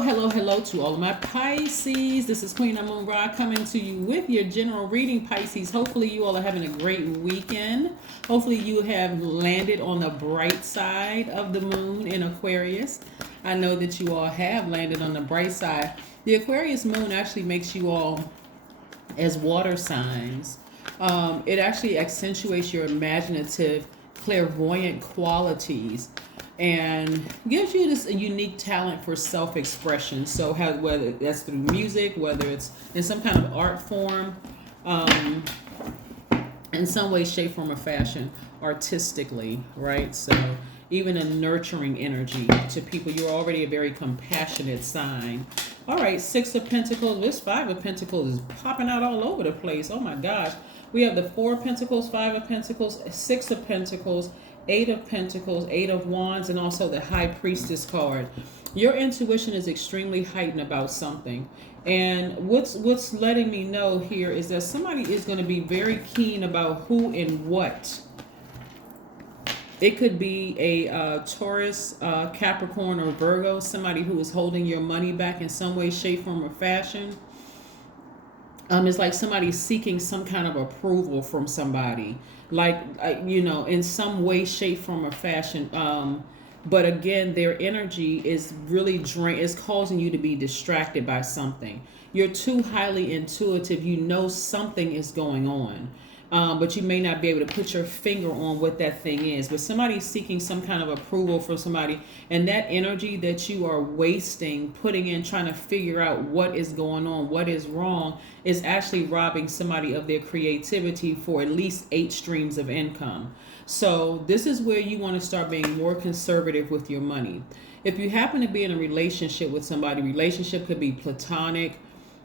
Hello to all of my Pisces. This is Queen Moon Ra coming to you with your general reading, Pisces. Hopefully you all are having a great weekend. Hopefully you have landed on the bright side of the moon in Aquarius. I know that you all have landed on the bright side. The Aquarius moon actually makes you all as water signs. It actually accentuates your imaginative, clairvoyant qualities and gives you this unique talent for self-expression. So whether that's through music, whether it's in some kind of art form, in some way, shape, form, or fashion, artistically, right? So even a nurturing energy to people. You're already a very compassionate sign. All right, Six of Pentacles. This Five of Pentacles is popping out all over the place. Oh my gosh. We have the Four of Pentacles, Five of Pentacles, Six of Pentacles, Eight of Pentacles, Eight of Wands, and also the High Priestess card. Your intuition is extremely heightened about something. And what's letting me know here is that somebody is going to be very keen about who and what. It could be a Taurus, Capricorn, or Virgo, somebody who is holding your money back in some way, shape, form, or fashion. It's like somebody seeking some kind of approval from somebody, like, in some way, shape, form, or fashion. But again, their energy is really is causing you to be distracted by something. You're too highly intuitive. You know something is going on. But you may not be able to put your finger on what that thing is. But somebody's seeking some kind of approval from somebody. And that energy that you are wasting, putting in, trying to figure out what is going on, what is wrong, is actually robbing somebody of their creativity for at least 8 streams of income. So this is where you want to start being more conservative with your money. If you happen to be in a relationship with somebody, relationship could be platonic,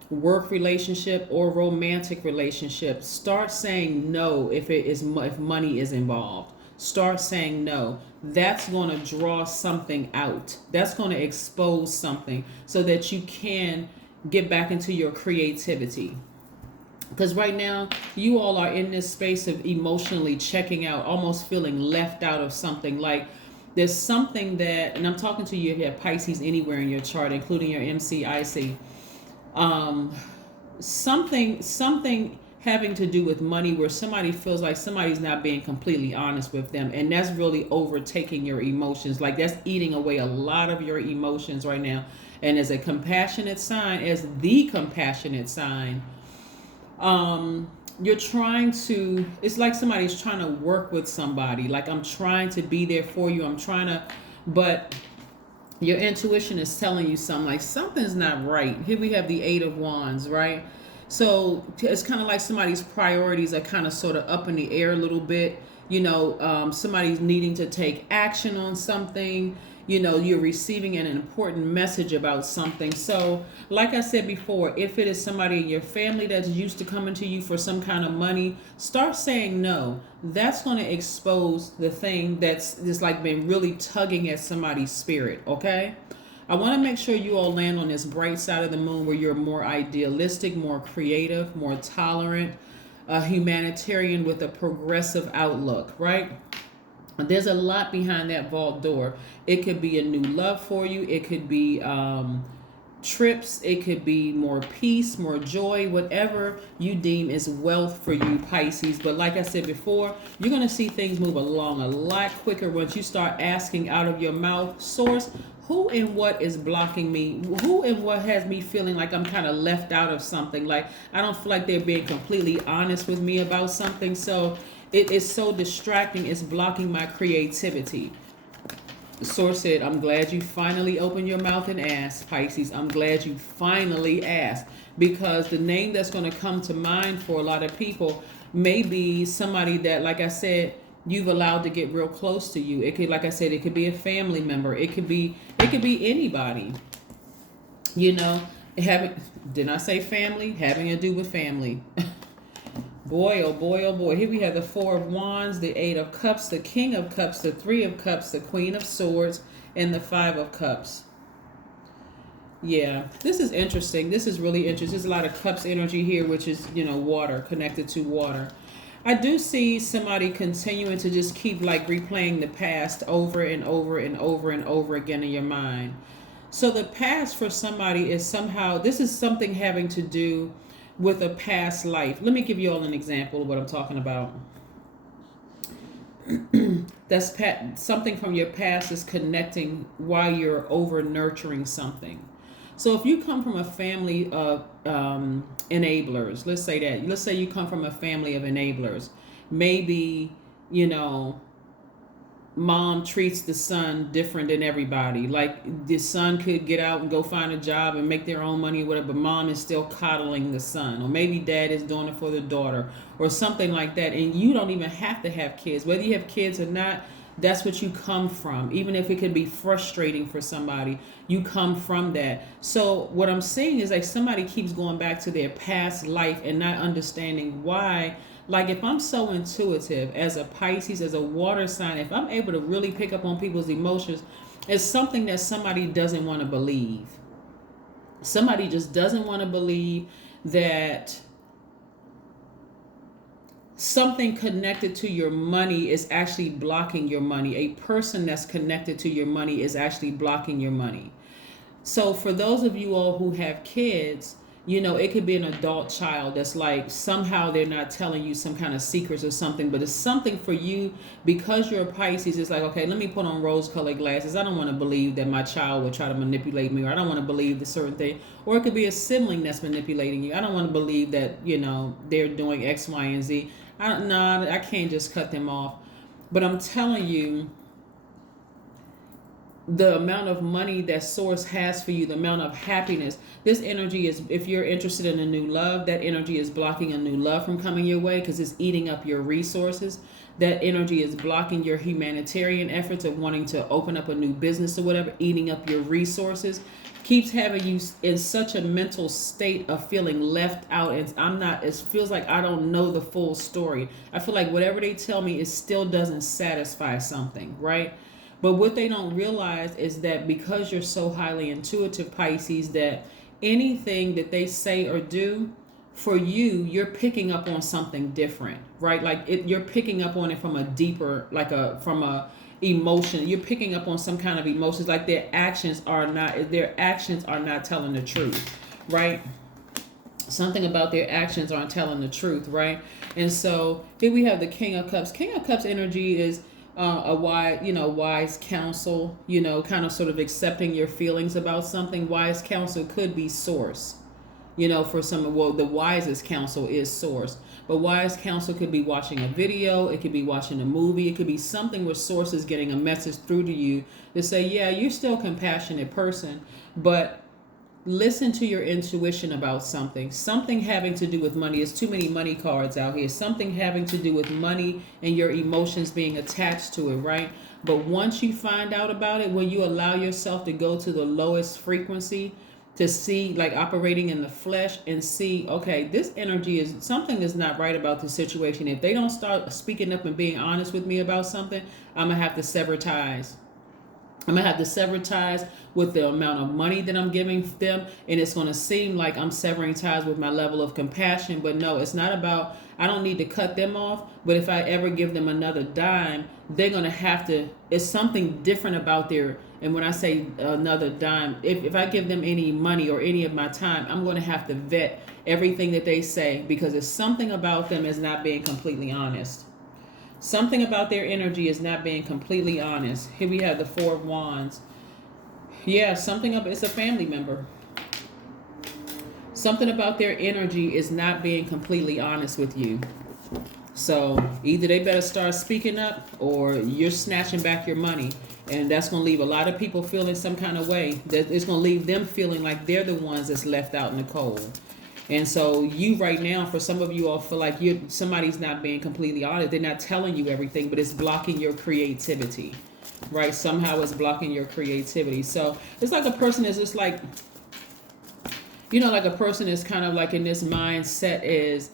work relationship, or romantic relationship, start saying no if money is involved. Start saying no. That's going to draw something out. That's going to expose something so that you can get back into your creativity. Because right now, you all are in this space of emotionally checking out, almost feeling left out of something. Like there's something that, and I'm talking to you if you have Pisces anywhere in your chart, including your MCIC. Something having to do with money where somebody feels like somebody's not being completely honest with them, and that's really overtaking your emotions. Like that's eating away a lot of your emotions right now. And as a compassionate sign, as the compassionate sign, you're trying to, it's like somebody's trying to work with somebody. Like, I'm trying to be there for you. But your intuition is telling you something, like something's not right. Here we have the Eight of Wands, right? So it's kind of like somebody's priorities are kind of sort of up in the air a little bit. Somebody's needing to take action on something. You're receiving an important message about something. So like I said before, if it is somebody in your family that's used to coming to you for some kind of money, start saying no. That's going to expose the thing that's just like been really tugging at somebody's spirit, okay? I want to make sure you all land on this bright side of the moon where you're more idealistic, more creative, more tolerant, humanitarian with a progressive outlook, right? There's a lot behind that vault door. It could be a new love for you. It could be trips. It could be more peace, more joy, whatever you deem is wealth for you, Pisces. But like I said before, you're going to see things move along a lot quicker once you start asking out of your mouth, source, who and what is blocking me? Who and what has me feeling like I'm kind of left out of something? Like I don't feel like they're being completely honest with me about something. So it is so distracting. It's blocking my creativity. The source said, I'm glad you finally opened your mouth and asked, Pisces. I'm glad you finally asked, because the name that's going to come to mind for a lot of people may be somebody that, like I said, you've allowed to get real close to you. It could, like I said, it could be a family member. It could be anybody. Didn't I say family? Having to do with family. Boy, oh boy, oh boy. Here we have the Four of Wands, the Eight of Cups, the King of Cups, the Three of Cups, the Queen of Swords, and the Five of Cups. Yeah, this is interesting. This is really interesting. There's a lot of cups energy here, which is, water, connected to water. I do see somebody continuing to just keep like replaying the past over and over and over and over again in your mind. So the past for somebody is somehow, this is something having to do with a past life. Let me give you all an example of what I'm talking about. That's something from your past is connecting while you're over nurturing something. So if you come from a family of enablers, let's say that, let's say you come from a family of enablers, maybe, you know, mom treats the son different than everybody. Like the son could get out and go find a job and make their own money or whatever, but mom is still coddling the son. Or maybe dad is doing it for the daughter or something like that. And you don't even have to have kids. Whether you have kids or not, that's what you come from. Even if it could be frustrating for somebody, you come from that. So what I'm saying is like somebody keeps going back to their past life and not understanding why. Like if I'm so intuitive as a Pisces, as a water sign, if I'm able to really pick up on people's emotions, it's something that somebody doesn't want to believe. Somebody just doesn't want to believe that something connected to your money is actually blocking your money. A person that's connected to your money is actually blocking your money. So for those of you all who have kids, you know, it could be an adult child that's like somehow they're not telling you some kind of secrets or something, but it's something for you because you're a Pisces. It's like, okay, let me put on rose-colored glasses. I don't want to believe that my child will try to manipulate me, or I don't want to believe the certain thing. Or it could be a sibling that's manipulating you. I don't want to believe that, you know, they're doing X, Y, and Z. I can't just cut them off. But I'm telling you, the amount of money that source has for you, the amount of happiness, this energy is, if you're interested in a new love, that energy is blocking a new love from coming your way because it's eating up your resources. That energy is blocking your humanitarian efforts of wanting to open up a new business or whatever, eating up your resources, keeps having you in such a mental state of feeling left out. And it feels like I don't know the full story. I feel like whatever they tell me, it still doesn't satisfy something, right? But what they don't realize is that because you're so highly intuitive, Pisces, that anything that they say or do, for you, you're picking up on something different, right? Like you're picking up on it from a deeper, from a emotion. You're picking up on some kind of emotions, like their actions are not telling the truth, right? Something about their actions aren't telling the truth, right? And so here we have the King of Cups. King of Cups energy is a wise counsel, kind of sort of accepting your feelings about something. Wise counsel could be source, for some, well, the wisest counsel is source, but wise counsel could be watching a video, it could be watching a movie, it could be something where source is getting a message through to you to say, yeah, you're still a compassionate person, but listen to your intuition about something having to do with money. There's too many money cards out here. Something having to do with money and your emotions being attached to it, right? But once you find out about it, when you allow yourself to go to the lowest frequency, to see, like operating in the flesh and see, okay, this energy is, something is not right about the situation. If they don't start speaking up and being honest with me about something, I'm gonna have to sever ties. I'm going to have to sever ties with the amount of money that I'm giving them. And it's going to seem like I'm severing ties with my level of compassion. But no, it's not about, I don't need to cut them off. But if I ever give them another dime, they're going to have to, it's something different about their, and when I say another dime, if I give them any money or any of my time, I'm going to have to vet everything that they say, because it's something about them is not being completely honest. Something about their energy is not being completely honest. Here we have the Four of Wands. Yeah, it's a family member. Something about their energy is not being completely honest with you. So either they better start speaking up, or you're snatching back your money. And that's going to leave a lot of people feeling some kind of way. That it's going to leave them feeling like they're the ones that's left out in the cold. And so you right now, for some of you all, feel like somebody's not being completely honest. They're not telling you everything, but it's blocking your creativity, right? Somehow it's blocking your creativity. So it's like a person is just like, like a person is kind of like in this mindset is,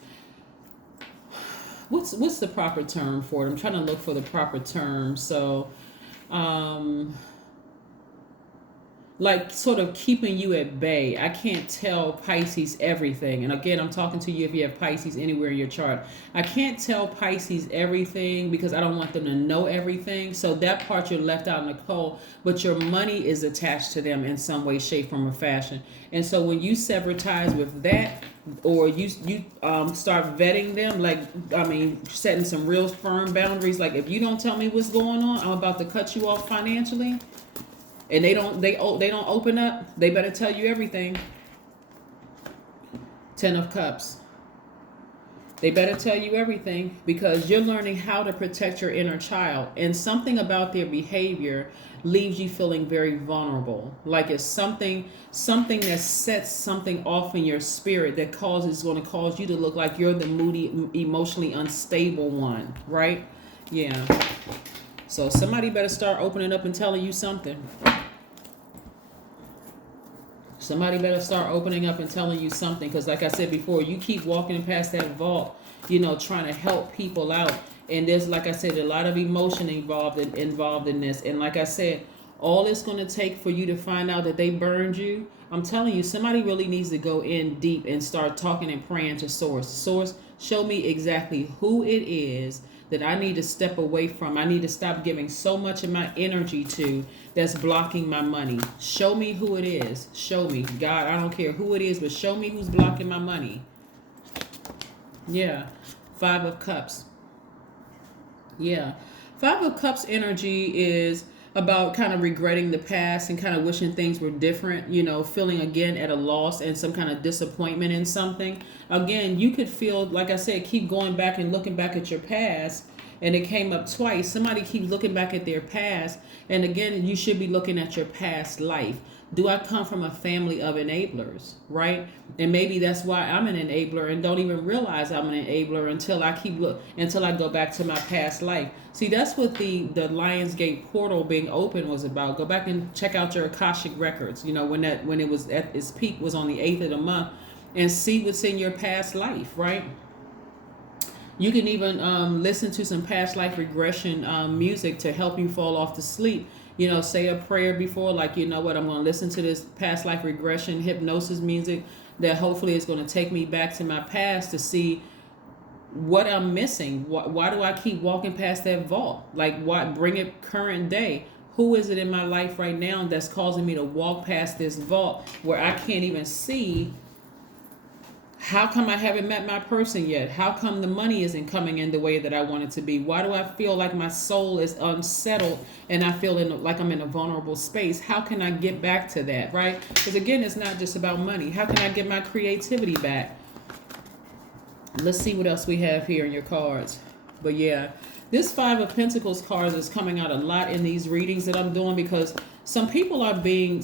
what's the proper term for it? I'm trying to look for the proper term. So, like sort of keeping you at bay. I can't tell Pisces everything. And again, I'm talking to you if you have Pisces anywhere in your chart. I can't tell Pisces everything because I don't want them to know everything. So that part you're left out in the cold, but your money is attached to them in some way, shape, form, or fashion. And so when you sever ties with that, or you start vetting them, like, I mean, setting some real firm boundaries, like if you don't tell me what's going on, I'm about to cut you off financially, and they don't open up, they better tell you everything. 10 of Cups. They better tell you everything because you're learning how to protect your inner child, and something about their behavior leaves you feeling very vulnerable. Like it's something that sets something off in your spirit that is going to cause you to look like you're the moody, emotionally unstable one, right? Yeah. So somebody better start opening up and telling you something. Somebody better start opening up and telling you something, because like I said before, you keep walking past that vault, trying to help people out. And there's, like I said, a lot of emotion involved in this. And like I said, all it's going to take for you to find out that they burned you, I'm telling you, somebody really needs to go in deep and start talking and praying to Source. Source, show me exactly who it is that I need to step away from. I need to stop giving so much of my energy to that's blocking my money. Show me who it is. Show me. God, I don't care who it is, but show me who's blocking my money. Yeah. 5 of Cups. Yeah. 5 of Cups energy is about kind of regretting the past and kind of wishing things were different, feeling again at a loss and some kind of disappointment in something. Again, you could feel, like I said, keep going back and looking back at your past, and it came up twice. Somebody keeps looking back at their past, and again, you should be looking at your past life. Do I come from a family of enablers, right? And maybe that's why I'm an enabler and don't even realize I'm an enabler until I go back to my past life. See, that's what the Lionsgate portal being open was about. Go back and check out your Akashic records. When it was at its peak was on the 8th of the month, and see what's in your past life, right? You can even listen to some past life regression music to help you fall off to sleep. Say a prayer before, like, I'm going to listen to this past life regression hypnosis music that hopefully is going to take me back to my past to see what I'm missing. Why do I keep walking past that vault? Like, what? Bring it current day. Who is it in my life right now that's causing me to walk past this vault where I can't even see? How come I haven't met my person yet? How come the money isn't coming in the way that I want it to be? Why do I feel like my soul is unsettled and I feel like I'm in a vulnerable space? How can I get back to that, right? Because again, it's not just about money. How can I get my creativity back? Let's see what else we have here in your cards. But yeah, this 5 of Pentacles cards is coming out a lot in these readings that I'm doing, because some people are being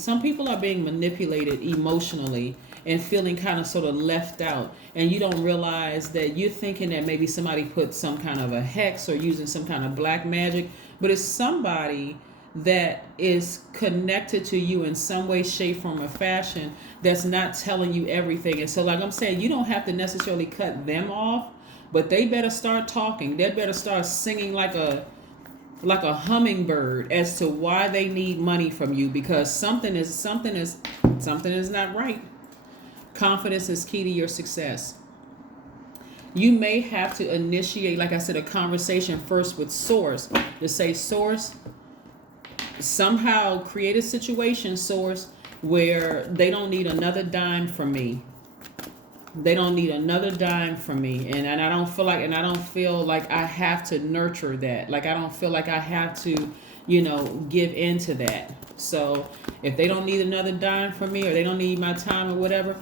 manipulated emotionally and feeling kind of sort of left out, and you don't realize that you're thinking that maybe somebody put some kind of a hex or using some kind of black magic, but it's somebody that is connected to you in some way, shape, form, or fashion that's not telling you everything. And so, like I'm saying, you don't have to necessarily cut them off, but they better start talking. They better start singing like a hummingbird as to why they need money from you, because something is not right. Confidence is key to your success. You may have to initiate, like I said, a conversation first with Source to say, Source, somehow create a situation, Source, where they don't need another dime from me. They don't need another dime from me. And I don't feel like I have to nurture that. Like, I don't feel like I have to, give into that. So if they don't need another dime from me, or they don't need my time or whatever,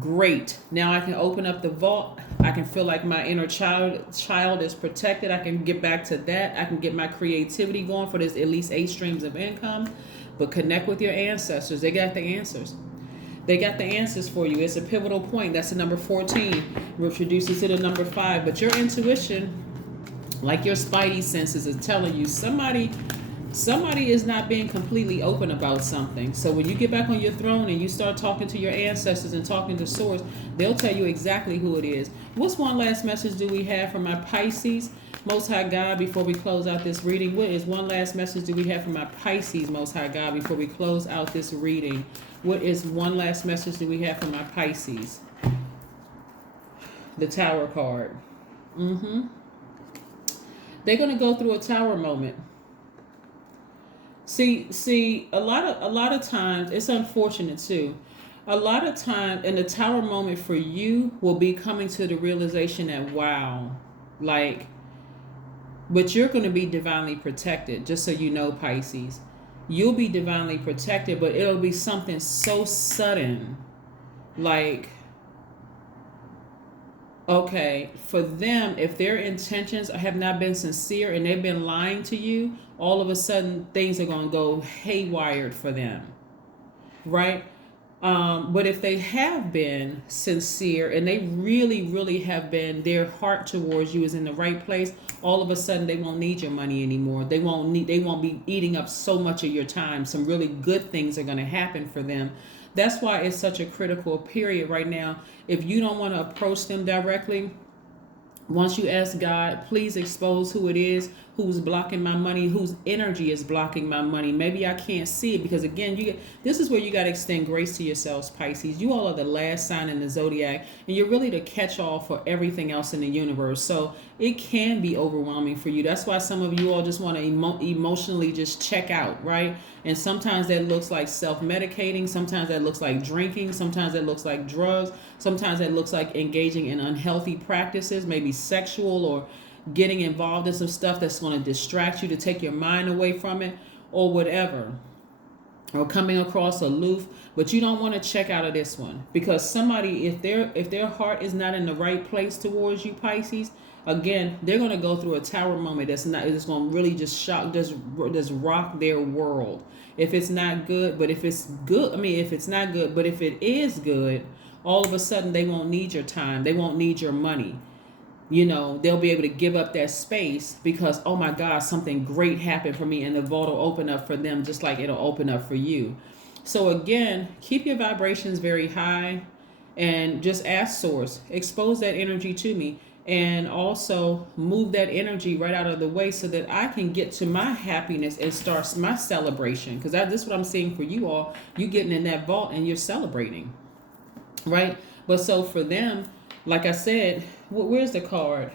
great. Now I can open up the vault. I can feel like my inner child is protected. I can get back to that. I can get my creativity going for this at least 8 streams of income. But connect with your ancestors. They got the answers. They got the answers for you. It's a pivotal point. That's the number 14, which introduces to the number 5. But your intuition, like your spidey senses, is telling you somebody Somebody is not being completely open about something. So when you get back on your throne and you start talking to your ancestors and talking to source, they'll tell you exactly who it is. What's one last message do we have for my Pisces? Most High God, before we close out this reading, what is one last message do we have for my Pisces, Most High God, before we close out this reading? What is one last message do we have for my Pisces? The Tower card. They're going to go through a tower moment. See, a lot of times, it's unfortunate too. A lot of times, and the tower moment for you will be coming to the realization that, wow, like, but you're going to be divinely protected, just so you know, Pisces. You'll be divinely protected, but it'll be something so sudden. Like, okay, for them, if their intentions have not been sincere and they've been lying to you, all of a sudden things are going to go haywired for them, right? But if they have been sincere and they really, really have been, their heart towards you is in the right place, all of a sudden they won't need your money anymore. They won't be eating up so much of your time. Some really good things are going to happen for them. That's why it's such a critical period right now. If you don't want to approach them directly, once you ask God, please expose who it is, who's blocking my money, whose energy is blocking my money. Maybe I can't see it because, again, this is where you got to extend grace to yourselves, Pisces. You all are the last sign in the zodiac, and you're really the catch-all for everything else in the universe. So it can be overwhelming for you. That's why some of you all just want to emotionally just check out, right? And sometimes that looks like self-medicating. Sometimes that looks like drinking. Sometimes that looks like drugs. Sometimes that looks like engaging in unhealthy practices, maybe sexual, or getting involved in some stuff that's going to distract you, to take your mind away from it, or whatever, or coming across aloof. But you don't want to check out of this one, because somebody, if their heart is not in the right place towards you, Pisces, again, they're going to go through a tower moment it's going to really just shock, just rock their world. If it's not good, but if it's good, if it's not good, but if it is good, all of a sudden they won't need your time, they won't need your money. They'll be able to give up that space because, oh my God, something great happened for me, and the vault will open up for them just like it'll open up for you. So again, keep your vibrations very high and just ask source, expose that energy to me, and also move that energy right out of the way so that I can get to my happiness and start my celebration. Because this is what I'm seeing for you all. You getting in that vault and you're celebrating, right? But so for them, like I said, where's the card?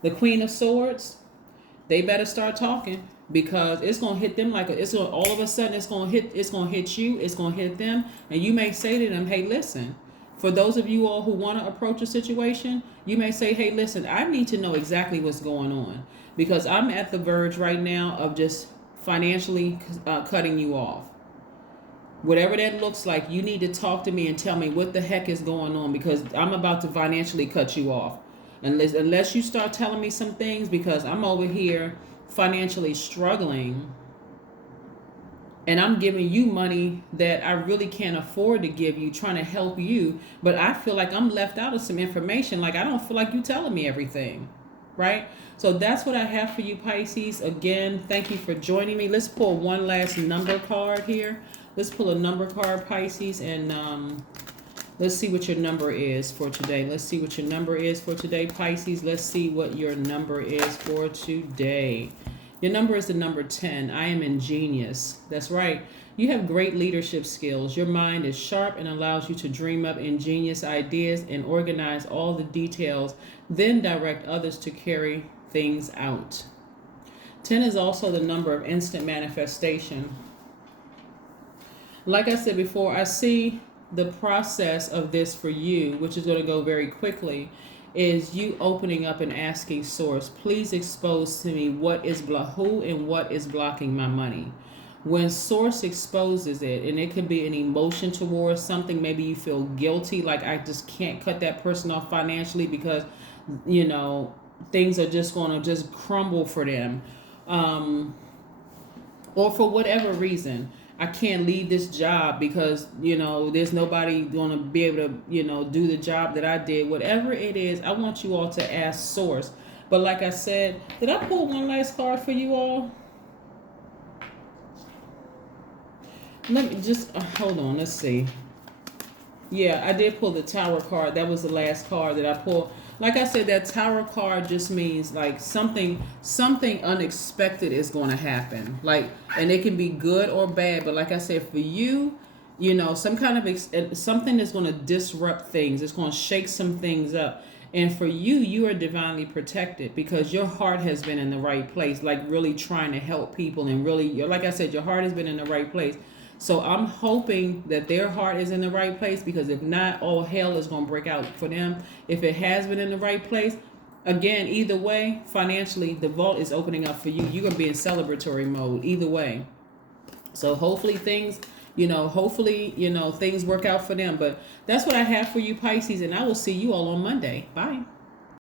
The Queen of Swords. They better start talking, because it's gonna hit them all of a sudden it's gonna hit you, it's gonna hit them, and you may say to them, hey, listen. For those of you all who want to approach a situation, you may say, hey, listen, I need to know exactly what's going on, because I'm at the verge right now of just financially cutting you off. Whatever that looks like, you need to talk to me and tell me what the heck is going on, because I'm about to financially cut you off. Unless you start telling me some things, because I'm over here financially struggling and I'm giving you money that I really can't afford to give you, trying to help you, but I feel like I'm left out of some information. Like, I don't feel like you telling me everything, right? So that's what I have for you, Pisces. Again, thank you for joining me. Let's pull one last number card here. Let's pull a number card, Pisces, and let's see what your number is for today. Let's see what your number is for today, Pisces. Let's see what your number is for today. Your number is the number 10. I am ingenious. That's right. You have great leadership skills. Your mind is sharp and allows you to dream up ingenious ideas and organize all the details, then direct others to carry things out. 10 is also the number of instant manifestation. Like I said before, I see the process of this for you, which is going to go very quickly, is you opening up and asking source, please expose to me who and what is blocking my money. When source exposes it, and it could be an emotion towards something, maybe you feel guilty, like I just can't cut that person off financially because, things are just going to just crumble for them. Or for whatever reason. I can't leave this job because, there's nobody going to be able to, do the job that I did. Whatever it is, I want you all to ask source. But like I said, did I pull one last card for you all? Let me just hold on. Let's see. Yeah, I did pull the Tower card. That was the last card that I pulled. Like I said, that Tower card just means like something unexpected is going to happen. Like, and it can be good or bad. But like I said, for you, you know, some kind of something is going to disrupt things. It's going to shake some things up. And for you, you are divinely protected because your heart has been in the right place, like really trying to help people and really, like I said, your heart has been in the right place. So I'm hoping that their heart is in the right place because if not, all hell is going to break out for them. If it has been in the right place, again, either way, financially, the vault is opening up for you. You're going to be in celebratory mode either way. So hopefully things, things work out for them. But that's what I have for you, Pisces, and I will see you all on Monday. Bye.